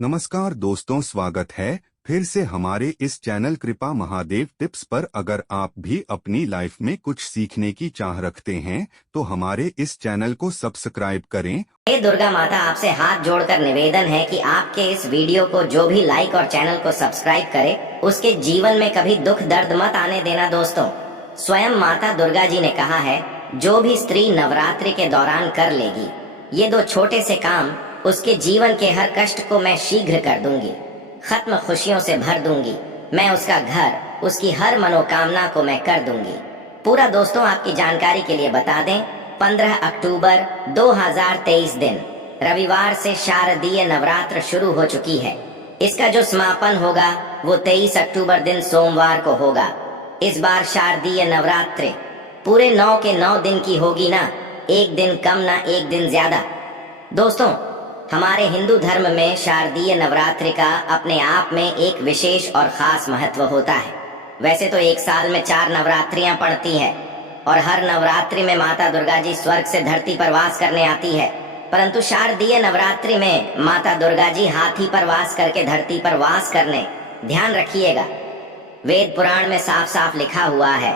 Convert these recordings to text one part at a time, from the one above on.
नमस्कार दोस्तों, स्वागत है फिर से हमारे इस चैनल कृपा महादेव टिप्स पर। अगर आप भी अपनी लाइफ में कुछ सीखने की चाह रखते हैं तो हमारे इस चैनल को सब्सक्राइब करें। हे दुर्गा माता, आपसे हाथ जोड़कर निवेदन है कि आपके इस वीडियो को जो भी लाइक और चैनल को सब्सक्राइब करे उसके जीवन में कभी दुख दर्द मत आने देना। दोस्तों, स्वयं माता दुर्गा जी ने कहा है, जो भी स्त्री नवरात्रि के दौरान कर लेगी ये दो छोटे से काम, उसके जीवन के हर कष्ट को मैं शीघ्र कर दूंगी, खत्म खुशियों से भर दूंगी। मैं उसका घर, उसकी हर मनोकामना को मैं कर दूंगी पूरा। दोस्तों, आपकी जानकारी के लिए बता दें, 15 अक्टूबर 2023 दिन रविवार से शारदीय नवरात्र शुरू हो चुकी है। इसका जो समापन होगा वो 23 अक्टूबर दिन सोमवार को होगा। इस बार शारदीय नवरात्रि पूरे 9 के 9 दिन की होगी ना, एक दिन कम ना एक दिन ज्यादा। दोस्तों, हमारे हिंदू धर्म में शारदीय नवरात्रि का अपने आप में एक विशेष और खास महत्व होता है। वैसे तो एक साल में 4 नवरात्रियां पड़ती है और हर नवरात्रि में माता दुर्गा जी स्वर्ग से धरती पर वास करने आती है, परंतु शारदीय नवरात्रि में माता दुर्गा जी हाथी पर वास करके धरती पर वास करने। ध्यान रखिएगा, वेद पुराण में साफ साफ लिखा हुआ है,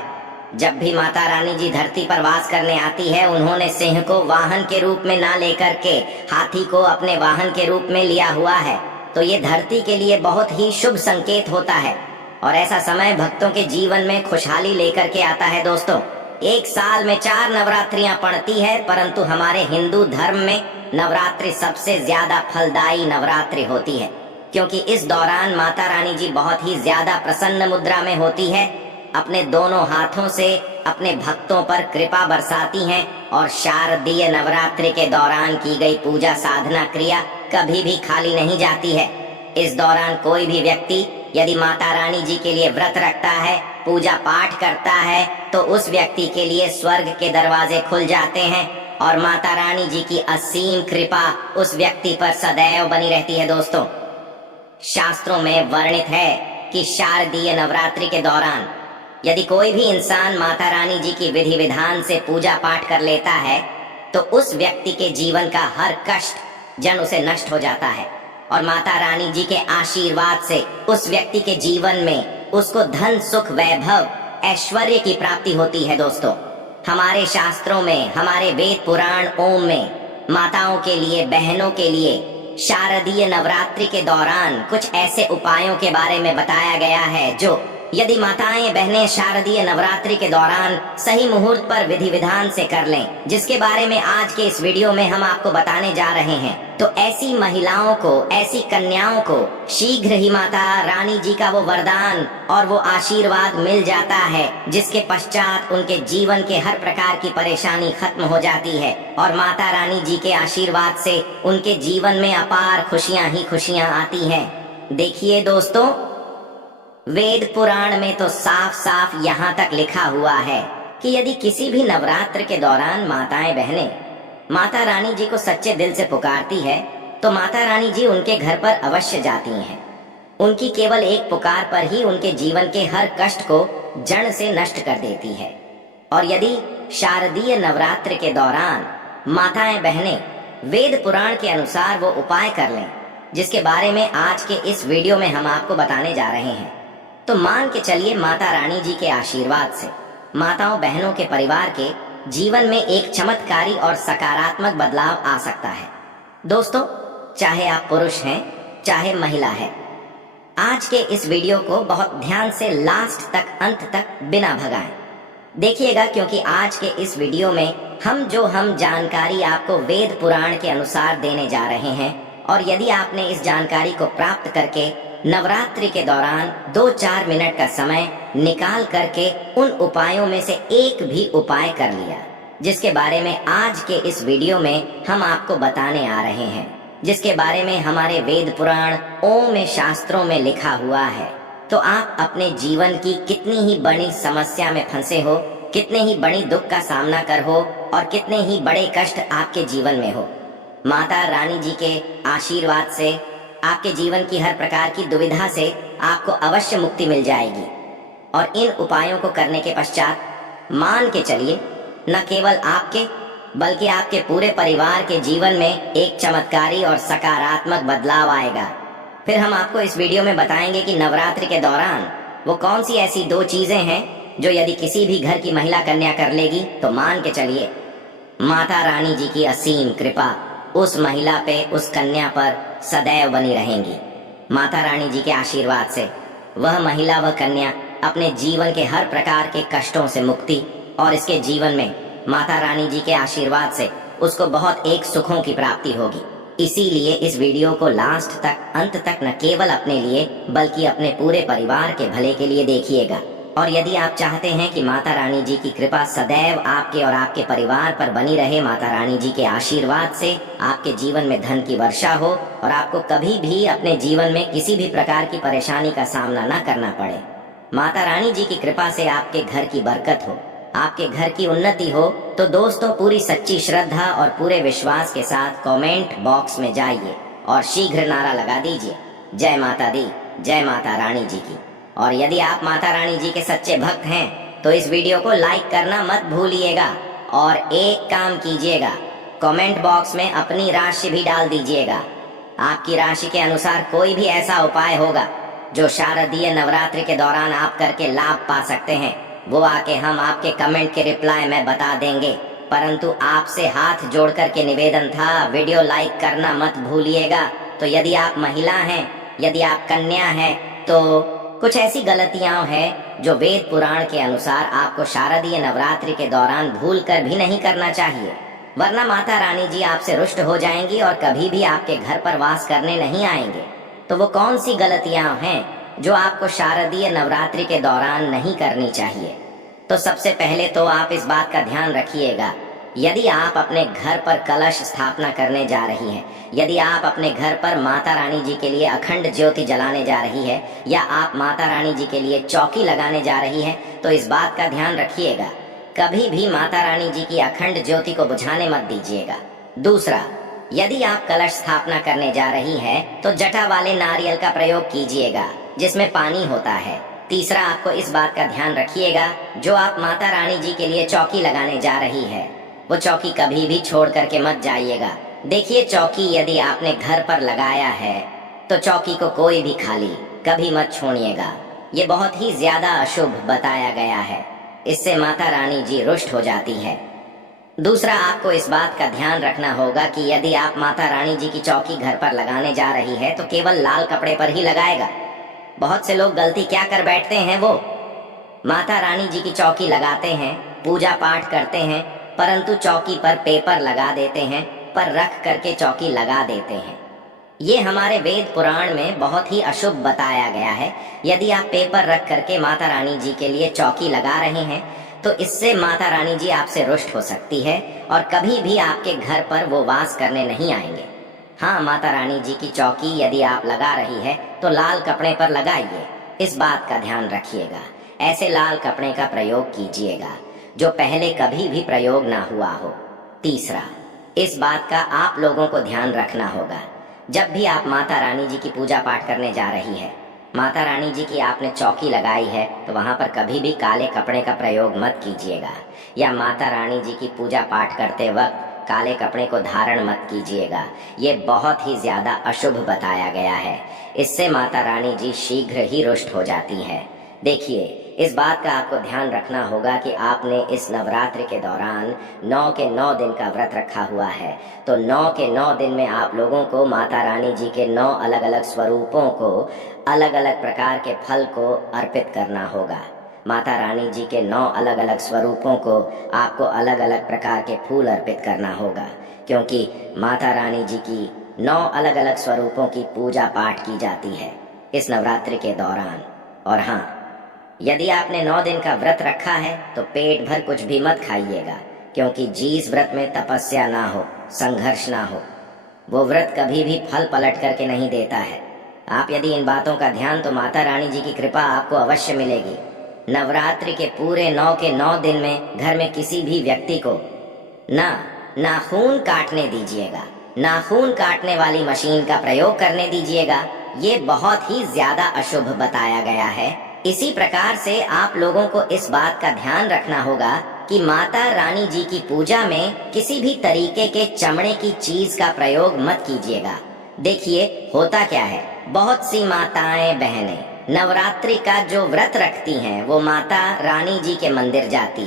जब भी माता रानी जी धरती पर वास करने आती है, उन्होंने सिंह को वाहन के रूप में ना लेकर के हाथी को अपने वाहन के रूप में लिया हुआ है। तो ये धरती के लिए बहुत ही शुभ संकेत होता है और ऐसा समय भक्तों के जीवन में खुशहाली लेकर के आता है। दोस्तों, एक साल में 4 नवरात्रियां पड़ती है, परंतु हमारे हिंदू धर्म में नवरात्रि सबसे ज्यादा फलदायी नवरात्रि होती है, क्योंकि इस दौरान माता रानी जी बहुत ही ज्यादा प्रसन्न मुद्रा में होती है, अपने दोनों हाथों से अपने भक्तों पर कृपा बरसाती हैं और शारदीय नवरात्रि के दौरान की गई पूजा साधना क्रिया कभी भी खाली नहीं जाती है। इस दौरान कोई भी व्यक्ति यदि माता रानी जी के लिए व्रत रखता है, पूजा पाठ करता है, तो उस व्यक्ति के लिए स्वर्ग के दरवाजे खुल जाते हैं और माता रानी जी की असीम कृपा उस व्यक्ति पर सदैव बनी रहती है। दोस्तों, शास्त्रों में वर्णित है कि शारदीय नवरात्रि के दौरान यदि कोई भी इंसान माता रानी जी की विधि विधान से पूजा पाठ कर लेता है तो उस व्यक्ति के जीवन का हर कष्ट जन उसे नष्ट हो जाता है और माता रानी जी के आशीर्वाद से उस व्यक्ति के जीवन में उसको धन सुख वैभव ऐश्वर्य की प्राप्ति होती है। दोस्तों, हमारे शास्त्रों में, हमारे वेद पुराण ओम में माताओं के लिए, बहनों के लिए शारदीय नवरात्रि के दौरान कुछ ऐसे उपायों के बारे में बताया गया है जो यदि माताएं बहनें शारदीय नवरात्रि के दौरान सही मुहूर्त पर विधि विधान से कर लें, जिसके बारे में आज के इस वीडियो में हम आपको बताने जा रहे हैं, तो ऐसी महिलाओं को, ऐसी कन्याओं को शीघ्र ही माता रानी जी का वो वरदान और वो आशीर्वाद मिल जाता है, जिसके पश्चात उनके जीवन के हर प्रकार की परेशानी खत्म हो जाती है और माता रानी जी के आशीर्वाद से उनके जीवन में अपार खुशियां ही खुशियां आती हैं। देखिए दोस्तों, वेद पुराण में तो साफ साफ यहाँ तक लिखा हुआ है कि यदि किसी भी नवरात्र के दौरान माताएं बहनें माता रानी जी को सच्चे दिल से पुकारती है तो माता रानी जी उनके घर पर अवश्य जाती हैं। उनकी केवल एक पुकार पर ही उनके जीवन के हर कष्ट को जड़ से नष्ट कर देती है। और यदि शारदीय नवरात्र के दौरान माताएं बहनें वेद पुराण के अनुसार वो उपाय कर लें, जिसके बारे में आज के इस वीडियो में हम आपको बताने जा रहे हैं, तो मान के चलिए माता रानी जी के आशीर्वाद से माताओं बहनों के परिवार के जीवन में एक चमत्कारी और सकारात्मक बदलाव आ सकता है। दोस्तों, चाहे आप पुरुष हैं चाहे महिला है, आज के इस वीडियो को बहुत ध्यान से लास्ट तक, अंत तक बिना भगाएं देखिएगा, क्योंकि आज के इस वीडियो में हम जानकारी आपको वेद पुराण के अनुसार देने जा रहे हैं और यदि आपने इस जानकारी को प्राप्त करके नवरात्रि के दौरान 2-4 मिनट का समय निकाल करके उन उपायों में से एक भी उपाय कर लिया, जिसके बारे में आज के इस वीडियो में हम आपको बताने आ रहे हैं, जिसके बारे में हमारे वेद पुराण ओम में शास्त्रों में लिखा हुआ है, तो आप अपने जीवन की कितनी ही बड़ी समस्या में फंसे हो, कितने ही बड़ी दुख का सामना कर हो और कितने ही बड़े कष्ट आपके जीवन में हो, माता रानी जी के आशीर्वाद से आपके जीवन की हर प्रकार की दुविधा से आपको अवश्य मुक्ति मिल जाएगी। और इन उपायों को करने के पश्चात मान के चलिए, न केवल आपके बल्कि आपके पूरे परिवार के जीवन में एक चमत्कारी और सकारात्मक बदलाव आएगा। फिर हम आपको इस वीडियो में बताएंगे कि नवरात्रि के दौरान वो कौन सी ऐसी 2 चीजें हैं जो यदि किसी भी घर की महिला कन्या कर लेगी तो मान के चलिए माता रानी जी की असीम कृपा उस महिला पे, उस कन्या पर सदैव बनी रहेंगी। माता रानी जी के आशीर्वाद से वह महिला, वह कन्या अपने जीवन के हर प्रकार के कष्टों से मुक्ति और इसके जीवन में माता रानी जी के आशीर्वाद से उसको बहुत एक सुखों की प्राप्ति होगी। इसीलिए इस वीडियो को लास्ट तक, अंत तक न केवल अपने लिए बल्कि अपने पूरे परिवार के भले के लिए देखिएगा। और यदि आप चाहते हैं कि माता रानी जी की कृपा सदैव आपके और आपके परिवार पर बनी रहे, माता रानी जी के आशीर्वाद से आपके जीवन में धन की वर्षा हो और आपको कभी भी अपने जीवन में किसी भी प्रकार की परेशानी का सामना न करना पड़े, माता रानी जी की कृपा से आपके घर की बरकत हो, आपके घर की उन्नति हो, तो दोस्तों पूरी सच्ची श्रद्धा और पूरे विश्वास के साथ कमेंट बॉक्स में जाइए और शीघ्र नारा लगा दीजिए, जय माता दी, जय माता रानी जी की। और यदि आप माता रानी जी के सच्चे भक्त हैं तो इस वीडियो को लाइक करना मत भूलिएगा और एक काम कीजिएगा, कमेंट बॉक्स में अपनी राशि भी डाल दीजिएगा। आपकी राशि के अनुसार कोई भी ऐसा उपाय होगा जो शारदीय नवरात्रि के दौरान आप करके लाभ पा सकते हैं, वो आके हम आपके कमेंट के रिप्लाई में बता देंगे। परंतु आपसे हाथ जोड़ कर के निवेदन था, वीडियो लाइक करना मत भूलिएगा। तो यदि आप महिला हैं, यदि आप कन्या हैं, तो कुछ ऐसी गलतियां हैं जो वेद पुराण के अनुसार आपको शारदीय नवरात्रि के दौरान भूल कर भी नहीं करना चाहिए, वरना माता रानी जी आपसे रुष्ट हो जाएंगी और कभी भी आपके घर पर वास करने नहीं आएंगे। तो वो कौन सी गलतियां हैं जो आपको शारदीय नवरात्रि के दौरान नहीं करनी चाहिए? तो सबसे पहले तो आप इस बात का ध्यान रखिएगा, यदि आप अपने घर पर कलश स्थापना करने जा रही हैं, यदि आप अपने घर पर माता रानी जी के लिए अखंड ज्योति जलाने जा रही है, या आप माता रानी जी के लिए चौकी लगाने जा रही है, तो इस बात का ध्यान रखिएगा, कभी भी माता रानी जी की अखंड ज्योति को बुझाने मत दीजिएगा। दूसरा, यदि आप कलश स्थापना करने जा रही है तो जटा वाले नारियल का प्रयोग कीजिएगा जिसमें पानी होता है। तीसरा, आपको इस बात का ध्यान रखिएगा, जो आप माता रानी जी के लिए चौकी लगाने जा रही है वो चौकी कभी भी छोड़ करके मत जाइएगा। देखिए, चौकी यदि आपने घर पर लगाया है तो चौकी को कोई भी खाली कभी मत छोड़िएगा, ये बहुत ही ज्यादा अशुभ बताया गया है, इससे माता रानी जी रुष्ट हो जाती है। दूसरा, आपको इस बात का ध्यान रखना होगा कि यदि आप माता रानी जी की चौकी घर पर लगाने जा रही है तो केवल लाल कपड़े पर ही लगाएगा। बहुत से लोग गलती क्या कर बैठते हैं, वो माता रानी जी की चौकी लगाते हैं, पूजा पाठ करते हैं, परंतु चौकी पर पेपर लगा देते हैं, पर रख करके चौकी लगा देते हैं। ये हमारे वेद पुराण में बहुत ही अशुभ बताया गया है। यदि आप पेपर रख करके माता रानी जी के लिए चौकी लगा रहे हैं तो इससे माता रानी जी आपसे रुष्ट हो सकती है और कभी भी आपके घर पर वो वास करने नहीं आएंगे। हाँ, माता रानी जी की चौकी यदि आप लगा रही है तो लाल कपड़े पर लगाइए, इस बात का ध्यान रखिएगा। ऐसे लाल कपड़े का प्रयोग कीजिएगा जो पहले कभी भी प्रयोग ना हुआ हो। तीसरा, इस बात का आप लोगों को ध्यान रखना होगा, जब भी आप माता रानी जी की पूजा पाठ करने जा रही है, माता रानी जी की आपने चौकी लगाई है तो वहां पर कभी भी काले कपड़े का प्रयोग मत कीजिएगा, या माता रानी जी की पूजा पाठ करते वक्त काले कपड़े को धारण मत कीजिएगा। ये बहुत ही ज्यादा अशुभ बताया गया है, इससे माता रानी जी शीघ्र ही रुष्ट हो जाती है। देखिए, इस बात का आपको ध्यान रखना होगा कि आपने इस नवरात्रि के दौरान 9 के 9 दिन का व्रत रखा हुआ है, तो 9 के 9 दिन में आप लोगों को माता रानी जी के 9 अलग अलग स्वरूपों को, अलग अलग प्रकार के फल को अर्पित करना होगा। माता रानी जी के 9 अलग अलग स्वरूपों को आपको अलग अलग प्रकार के फूल अर्पित करना होगा, क्योंकि माता रानी जी की 9 अलग अलग स्वरूपों की पूजा पाठ की जाती है इस नवरात्रि के दौरान। और हाँ, यदि आपने 9 दिन का व्रत रखा है तो पेट भर कुछ भी मत खाइएगा, क्योंकि जिस व्रत में तपस्या ना हो, संघर्ष ना हो, वो व्रत कभी भी फल पलट करके नहीं देता है। आप यदि इन बातों का ध्यान, तो माता रानी जी की कृपा आपको अवश्य मिलेगी। नवरात्रि के पूरे 9 के 9 दिन में घर में किसी भी व्यक्ति को नाखून काटने दीजिएगा, नाखून काटने वाली मशीन का प्रयोग करने दीजिएगा। ये बहुत ही ज्यादा अशुभ बताया गया है। इसी प्रकार से आप लोगों को इस बात का ध्यान रखना होगा कि माता रानी जी की पूजा में किसी भी तरीके के चमड़े की चीज का प्रयोग मत कीजिएगा। देखिए, होता क्या है, बहुत सी माताएं बहनें नवरात्रि का जो व्रत रखती हैं वो माता रानी जी के मंदिर जाती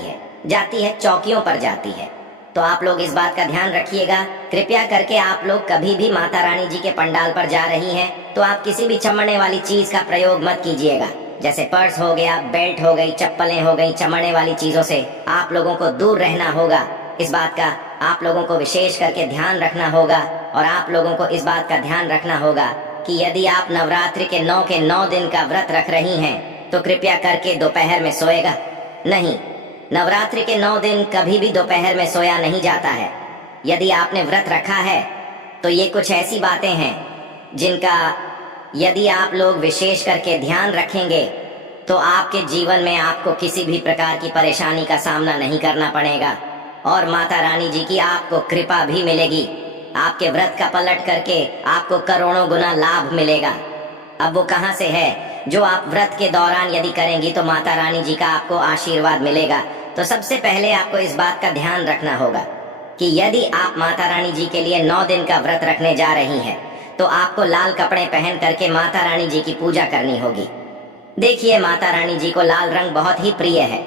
है, चौकियों पर जाती है। तो आप लोग इस बात का ध्यान रखिएगा, कृपया करके आप लोग कभी भी माता रानी जी के पंडाल पर जा रही हैं तो आप किसी भी चमड़ने वाली चीज का प्रयोग मत कीजिएगा। जैसे पर्स हो गया, बेल्ट हो गई, चप्पलें हो गई, चमड़ने वाली चीजों से आप लोगों को दूर रहना होगा। इस बात का आप लोगों को विशेष करके ध्यान रखना होगा। और आप लोगों को इस बात का ध्यान रखना होगा कि यदि आप नवरात्रि के 9 दिन का व्रत रख रही हैं तो कृपया करके दोपहर में सोएगा नहीं। नवरात्रि के 9 दिन कभी भी दोपहर में सोया नहीं जाता है। यदि आपने व्रत रखा है तो ये कुछ ऐसी बातें हैं जिनका यदि आप लोग विशेष करके ध्यान रखेंगे तो आपके जीवन में आपको किसी भी प्रकार की परेशानी का सामना नहीं करना पड़ेगा और माता रानी जी की आपको कृपा भी मिलेगी। आपके व्रत का पलट करके आपको करोड़ों गुना लाभ मिलेगा। अब वो कहाँ से है? जो आप व्रत के दौरान यदि करेंगी तो माता रानी जी का आपको आशीर्वाद मिलेगा। तो सबसे पहले आपको इस बात का ध्यान रखना होगा कि यदि आप माता रानी जी के लिए 9 दिन का व्रत रखने जा रही हैं तो आपको लाल कपड़े पहन करके माता रानी जी की पूजा करनी होगी। देखिए, माता रानी जी को लाल रंग बहुत ही प्रिय है।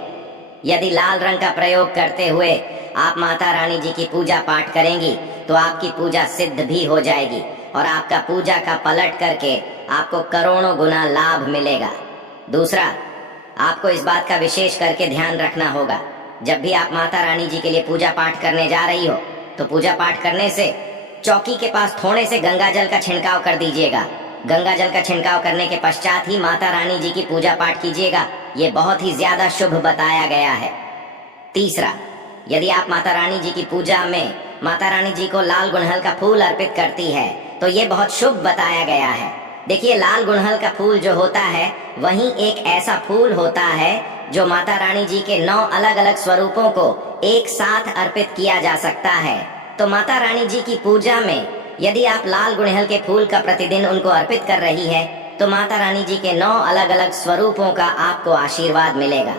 यदि लाल रंग का प्रयोग करते हुए आप माता रानी जी की पूजा पाठ करेंगी तो आपकी पूजा सिद्ध भी हो जाएगी और आपका पूजा का पलट करके आपको करोड़ों गुना लाभ मिलेगा। दूसरा, आपको इस बात का विशेष करके ध्यान रखना होगा, जब भी आप माता रानी जी के लिए पूजा पाठ करने जा रही हो तो पूजा पाठ करने से चौकी के पास थोड़े से गंगा जल का छिड़काव कर दीजिएगा। गंगा जल का छिड़काव करने के पश्चात ही माता रानी जी की पूजा पाठ कीजिएगा। ये बहुत ही ज्यादा शुभ बताया गया है। तीसरा, यदि आप माता रानी जी की पूजा में माता रानी जी को लाल गुड़हल का फूल अर्पित करती है तो ये बहुत शुभ बताया गया है। देखिए, लाल गुड़हल का फूल जो होता है वही एक ऐसा फूल होता है जो माता रानी जी के 9 अलग अलग स्वरूपों को एक साथ अर्पित किया जा सकता है। तो माता रानी जी की पूजा में यदि आप लाल गुड़हल के फूल का प्रतिदिन उनको अर्पित कर रही है तो माता रानी जी के 9 अलग अलग स्वरूपों का आपको आशीर्वाद मिलेगा।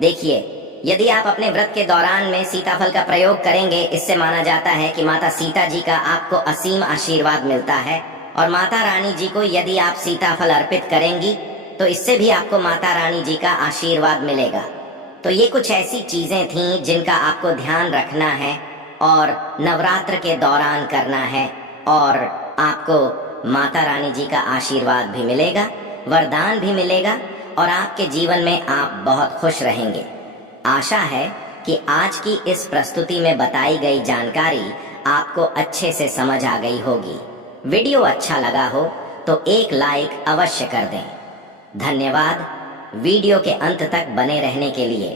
देखिए, यदि आप अपने व्रत के दौरान में सीताफल का प्रयोग करेंगे, इससे माना जाता है कि माता सीता जी का आपको असीम आशीर्वाद मिलता है। और माता रानी जी को यदि आप सीताफल अर्पित करेंगी तो इससे भी आपको माता रानी जी का आशीर्वाद मिलेगा। तो ये कुछ ऐसी चीजें थीं जिनका आपको ध्यान रखना है और नवरात्र के दौरान करना है और आपको माता रानी जी का आशीर्वाद भी मिलेगा, वरदान भी मिलेगा और आपके जीवन में आप बहुत खुश रहेंगे। आशा है कि आज की इस प्रस्तुति में बताई गई जानकारी आपको अच्छे से समझ आ गई होगी। वीडियो अच्छा लगा हो तो एक लाइक अवश्य कर दें। धन्यवाद वीडियो के अंत तक बने रहने के लिए।